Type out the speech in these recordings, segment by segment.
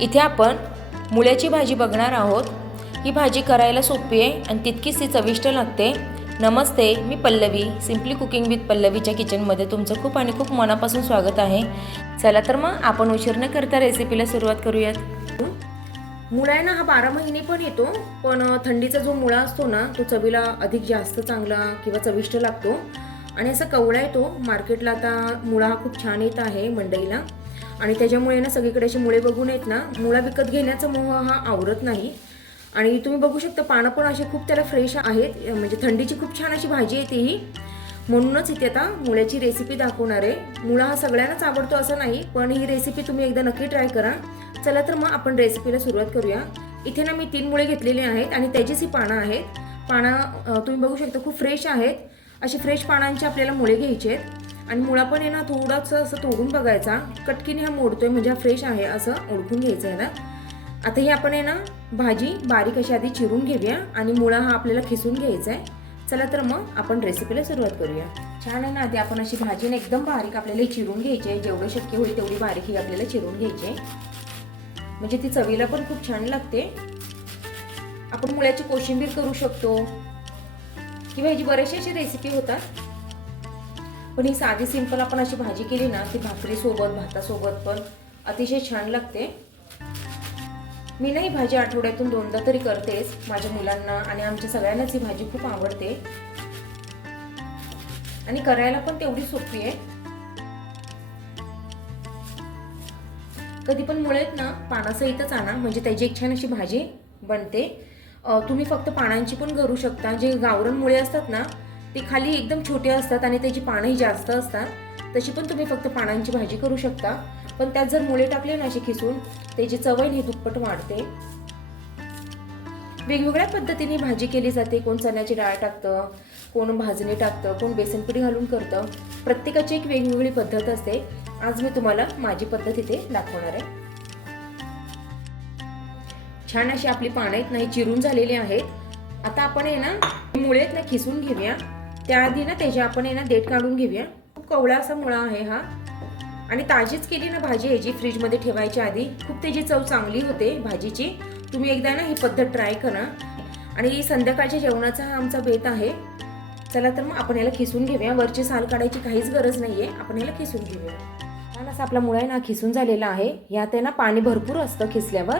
इथे आपण मुळ्याची भाजी बघणार आहोत. ही भाजी करायला सोपी आहे आणि तितकीच ती चविष्ट लागते. नमस्ते मी पल्लवी सिम्पली कुकिंग विथ पल्लवीच्या किचनमध्ये तुमचं खूप आणि खूप मनापासून स्वागत आहे. चला तर मग आपण उशीर न करता रेसिपीला सुरुवात करूयात. मुळा आहे ना हा बारा महिने पण येतो पण थंडीचा जो मुळा असतो ना तो चवीला अधिक जास्त चांगला किंवा चविष्ट लागतो. आणि असा कवळा येतो मार्केटला आता मुळा हा खूप छान येत आहे मंडईला. आणि त्याच्यामुळे ना सगळीकडे अशी मुळे बघून येत ना मुळा विकत घेण्याचा मोह हा आवरत नाही. आणि तुम्ही बघू शकता पानं पण असे खूप त्याला फ्रेश आहेत म्हणजे थंडीची खूप छान अशी भाजी येते ही म्हणूनच इथे आता मुळ्याची रेसिपी दाखवणार आहे. मुळा हा सगळ्यांनाच आवडतो असं नाही पण ही रेसिपी तुम्ही एकदा नक्की ट्राय करा. चला तर मग आपण रेसिपीला सुरुवात करूया. इथे ना मी तीन मुळे घेतलेले आहेत आणि त्याचीच ही पानं आहेत. पानं तुम्ही बघू शकता खूप फ्रेश आहेत. असे फ्रेश पानांचे आपल्याला मुळे घ्यायचे आहेत. आणि मुळा पण आहे ना थोडासा असं तोडून बघायचा. कटकीने हा मोडतोय म्हणजे हा फ्रेश आहे असं ओळखून घ्यायचं आहे ना आता ही आपण आहे ना भाजी बारीक अशी आधी चिरून घेऊया आणि मुळा हा आपल्याला खिसून घ्यायचा आहे. चला तर मग आपण रेसिपीला सुरुवात करूया. छान आहे ना आधी आपण अशी भाजी ना एकदम बारीक आपल्याला चिरून घ्यायची आहे. जेवढं शक्य होईल तेवढी बारीक ही आपल्याला चिरून घ्यायची आहे. म्हणजे ती चवीला पण खूप छान लागते. आपण मुळ्याची कोशिंबीर करू शकतो. किंवा ह्याची बरेचशी अशी रेसिपी होतात. पण ही साधी सिंपल आपण अशी भाजी केली ना ती भाकरीसोबत भातासोबत पण अतिशय छान लागते. मी ना ही भाजी आठवड्यातून दोनदा तरी करतेच. माझ्या मुलांना आणि आमच्या सगळ्यांनाच ही भाजी खूप आवडते. आणि करायला पण तेवढी सोपी आहे. कधी पण मुळेत ना पानासहितच आणा. म्हणजे त्याची एक छान अशी भाजी बनते. तुम्ही फक्त पानांची पण करू शकता. जे गावरण मुळे असतात ना ते खाली एकदम छोटे असतात आणि त्याची पानंही जास्त असतात. तशी पण तुम्ही फक्त पानांची भाजी करू शकता. पण त्यात जर मुळे टाकले ना असे खिसून त्याची चवही ही दुप्पट वाढते. वेगवेगळ्या पद्धतीने भाजी केली जाते. कोण चण्याची डाळ टाकतं कोण भाजणी टाकतं कोण बेसनपिठी घालून करतं. प्रत्येकाची एक वेगवेगळी पद्धत असते. आज मी तुम्हाला माझी पद्धत इथे दाखवणार आहे. छान अशी आपली पानं आहेत नाही चिरून झालेली आहेत. आता आपण आहे ना मुळे ना खिसून घेऊया. त्याआधी ना त्याची आपण आहे ना देठ काढून घेऊया. खूप कवळा असा मुळा आहे हा. आणि ताजीच केली ना भाजी ह्याची फ्रीजमध्ये ठेवायच्या आधी खूप त्याची चव चांगली होते भाजीची. तुम्ही एकदा ना ही पद्धत ट्राय करा. आणि संध्याकाळच्या जेवणाचा हा आमचा बेत आहे. चला तर मग आपण याला खिसून घेऊया. वरची साल काढायची काहीच गरज नाही आहे आपण याला खिसून घेऊया. छान असा आपला मुळा आहे ना खिसून झालेला आहे. यात आहे ना पाणी भरपूर असतं खिसल्यावर.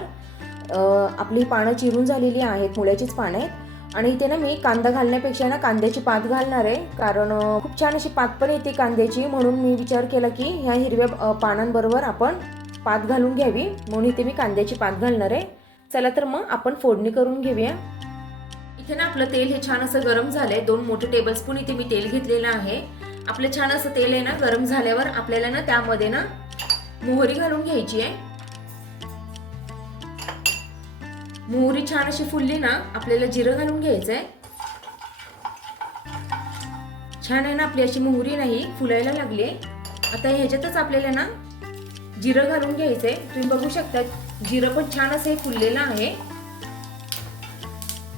आपली पानं चिरून झालेली आहेत मुळ्याचीच पानं आहेत. आणि इथे ना मी कांदा घालण्यापेक्षा ना कांद्याची पात घालणार आहे. कारण खूप छान अशी पात पण येते कांद्याची. म्हणून मी विचार केला की ह्या हिरव्या पानांबरोबर आपण पात घालून घ्यावी. म्हणून इथे मी कांद्याची पात घालणार आहे. चला तर मग आपण फोडणी करून घेऊया. इथे ना आपलं तेल हे छान असं गरम झालंय. दोन मोठे टेबलस्पून इथे मी तेल घेतलेलं आहे. आपलं छान असं तेल आहे ना गरम झाल्यावर आपल्याला ना त्यामध्ये ना मोहरी घालून घ्यायची आहे. मोहरी छान अशी फुलली ना आपल्याला जिरं घालून घ्यायचंय. छान आहे ना आपली अशी मोहरी नाही फुलायला लागली. आता ह्याच्यातच आपल्याला ना जिरं घालून घ्यायचंय. तुम्ही बघू शकता जिरं पण छान असं हे फुललेलं आहे.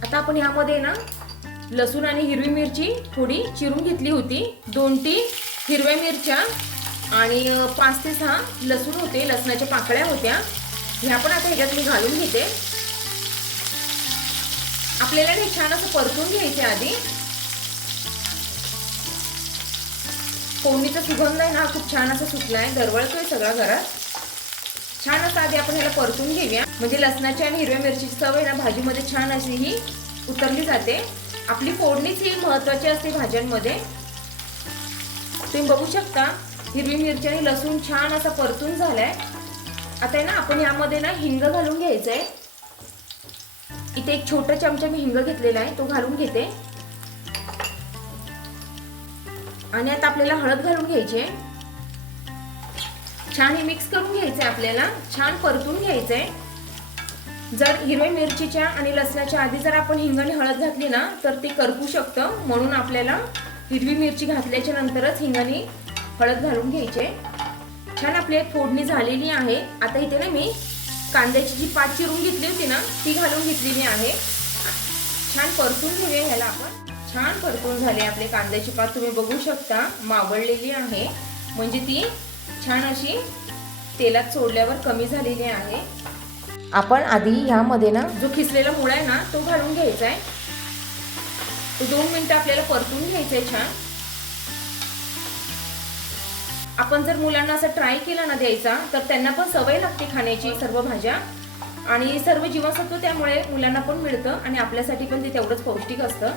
आता आपण ह्यामध्ये ना लसूण आणि हिरवी मिरची थोडी चिरून घेतली होती. दोन तीन हिरव्या मिरच्या आणि पाच ते सहा लसूण होते लसणाच्या पाकळ्या होत्या. ह्या पण आता ह्याच्यात मी घालून घेते. आपल्याला हे छान असं परतून घ्यायचे आधी. कोंडीचा सुगंध आहे ना खूप छान असा सुटलाय. दरवळतोय सगळा घरात. छान असं आधी आपण ह्याला परतून घेऊया. म्हणजे लसणाची आणि हिरव्या मिरचीची चव आहे ना भाजीमध्ये छान अशी ही उतरली जाते. आपली फोडणीच ही महत्वाची असते भाज्यांमध्ये. तुम्ही बघू शकता हिरवी मिरची आणि लसूण छान असा परतून झालाय. आता आहे ना आपण यामध्ये ना हिंग घालून घ्यायचं आहे इथे एक छोटा चमचा मी हिंग घेतलेला आहे तो घालून घेते. आणि आता आपल्याला हळद घालून घ्यायची आहे. छान हे मिक्स करून घ्यायचंय आपल्याला छान परतून घ्यायचंय. जर हिरव्या मिरचीच्या आणि लसणाच्या आधी जर आपण हिंग आणि हळद घातली ना तर ते करपू शकतं. म्हणून आपल्याला हिरवी मिरची घातल्याच्या नंतरच हिंगाने हळद घालून घ्यायचे छान आपली एक फोडणी झालेली आहे. आता इथे ना मी कांद्याची जी पात चिरून घेतली होती ना ती घालून घेतलेली आहे. छान परतून घेऊया ह्याला आपण. छान परतून झाले आपले कांद्याची पात. तुम्ही बघू शकता मावळलेली आहे. म्हणजे ती छान अशी तेलात सोडल्यावर कमी झालेली आहे. आपण आधी ह्यामध्ये ना जो खिसलेला मुळा आहे ना तो घालून घ्यायचा आहे. तो दोन मिनटं आपल्याला परतून घ्यायचं आहे छान. आपण जर मुलांना असं ट्राय केलं ना द्यायचा तर त्यांना पण सवय लागते खाण्याची सर्व भाज्या. आणि सर्व जीवनसत्व त्यामुळे मुलांना पण मिळतं आणि आपल्यासाठी पण ते तेवढंच पौष्टिक असतं.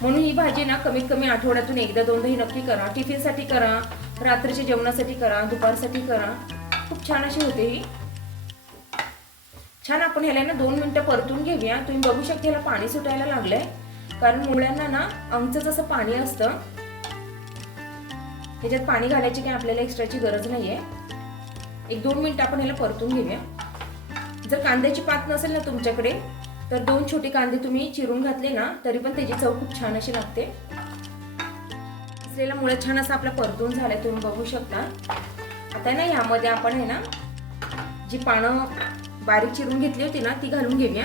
म्हणून ही भाजी ना कमीत कमी आठवड्यातून एकदा दोनदाही नक्की करा. टिफिनसाठी करा रात्रीच्या जेवणासाठी करा दुपारसाठी करा. खूप छान अशी होते ही. छान आपण ह्याला ना दोन मिनटं परतून घेऊया. तुम्ही बघू शकता ह्याला पाणी सुटायला लागलंय. कारण मुलांना ना आमचं जसं पाणी असतं ह्याच्यात पाणी घालायची काही आपल्याला एक्स्ट्राची गरज नाही आहे एक दोन मिनटं आपण ह्याला परतून घेऊया. जर कांद्याची पात नसेल ना तुमच्याकडे तर दोन छोटे कांदे तुम्ही चिरून घातले ना तरी पण त्याची चव खूप छान अशी लागते. असलेला मुळे छान असा आपला परतून झालाय तुम्ही बघू शकता. आता ना यामध्ये आपण आहे ना जी पानं बारीक चिरून घेतली होती ना ती घालून घेऊया.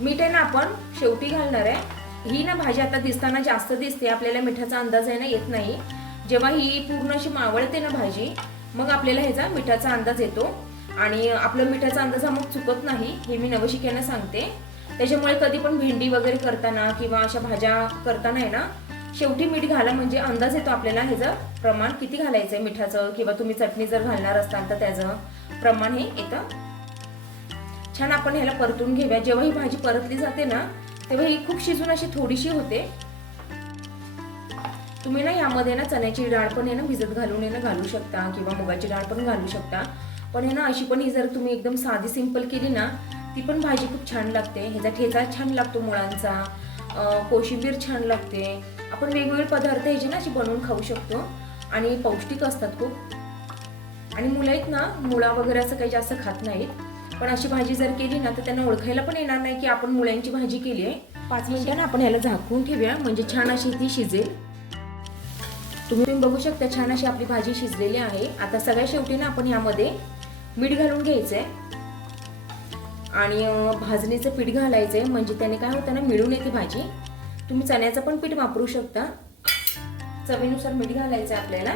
मीठ आहे ना आपण शेवटी घालणार आहे. ही ना भाजी आता दिसताना जास्त दिसते आपल्याला मिठाचा अंदाज आहे ना येत नाही. जेव्हा ही पूर्ण अशी मावळते ना भाजी मग आपल्याला ह्याचा मिठाचा अंदाज येतो. आणि आपला मिठाचा अंदाज हा मग चुकत नाही हे मी नवशिक्यांना सांगते. त्याच्यामुळे कधी पण भेंडी वगैरे करताना किंवा अशा भाज्या करताना आहे ना शेवटी मीठ घाला म्हणजे अंदाज येतो आपल्याला ह्याचं प्रमाण किती घालायचं आहे मिठाचं किंवा तुम्ही चटणी जर घालणार असाल तर त्याचं प्रमाण हे येतं. छान आपण ह्याला परतून घेऊया. जेव्हा ही भाजी परतली जाते ना तेव्हा ही खूप शिजून अशी थोडीशी होते. तुम्ही ना यामध्ये ना चण्याची डाळ पण आहे ना भिजत घालून आहे ना घालू शकता किंवा मुगाची डाळ पण घालू शकता. पण आहे ना अशी पण ही जर तुम्ही एकदम साधी सिंपल केली ना ती पण भाजी खूप छान लागते. ह्याचा ठेचा छान लागतो मुळांचा कोशिंबीर छान लागते. आपण वेगवेगळे पदार्थ ह्याचे ना असे बनवून खाऊ शकतो. आणि पौष्टिक असतात खूप. आणि मुलं आहेत ना मुळा वगैरे असं काही जास्त खात नाहीत. पण अशी भाजी जर केली ना तर त्यांना ओळखायला पण येणार नाही की आपण मुळ्यांची भाजी केली आहे. पाच मिनिटांना आपण ह्याला झाकून ठेवूया. म्हणजे छान अशी ती शिजेल. तुम्ही बघू शकता छान अशी आपली भाजी शिजलेली आहे. आता सगळ्या शेवटी ना आपण यामध्ये मीठ घालून घ्यायचंय. आणि भाजणीचं पीठ घालायचंय. म्हणजे त्याने काय होतं ना मिळून येते भाजी. तुम्ही चण्याचं पण पीठ वापरू शकता. चवीनुसार मीठ घालायचं आपल्याला.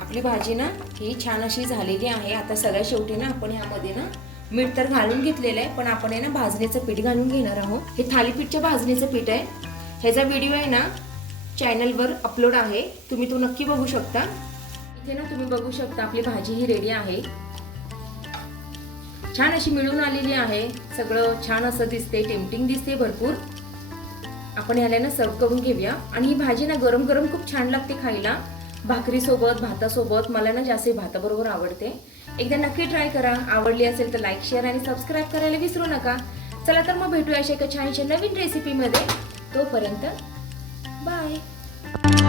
आपली भाजी ना ही छान अशी झालेली आहे. आता सगळ्या शेवटी ना आपण ह्यामध्ये ना मीठ तर घालून घेतलेलं आहे. पण आपण आहे ना भाजणीचं पीठ घालून घेणार आहोत. हे थालीपीठच्या भाजणीचं पीठ आहे. ह्याचा व्हिडिओ आहे ना चॅनलवर अपलोड आहे. तुम्ही तो नक्की बघू शकता. इथे ना तुम्ही बघू शकता आपली भाजी ही रेडी आहे. छान अशी मिळून आलेली आहे. सगळं छान असं दिसते टेम्पटिंग दिसते भरपूर. आपण ह्याला ना सर्व करून घेऊया. आणि ही भाजी ना गरम गरम खूप छान लागते खायला. भाकरीसोबत भातासोबत मला ना जास्त भाताबरोबर आवडते. एकदा नक्की ट्राय करा. आवडली असेल तर लाईक शेअर आणि सबस्क्राईब करायला विसरू नका. चला तर मग भेटूया अशा एका छानशा नवीन रेसिपीमध्ये तोपर्यंत Bye.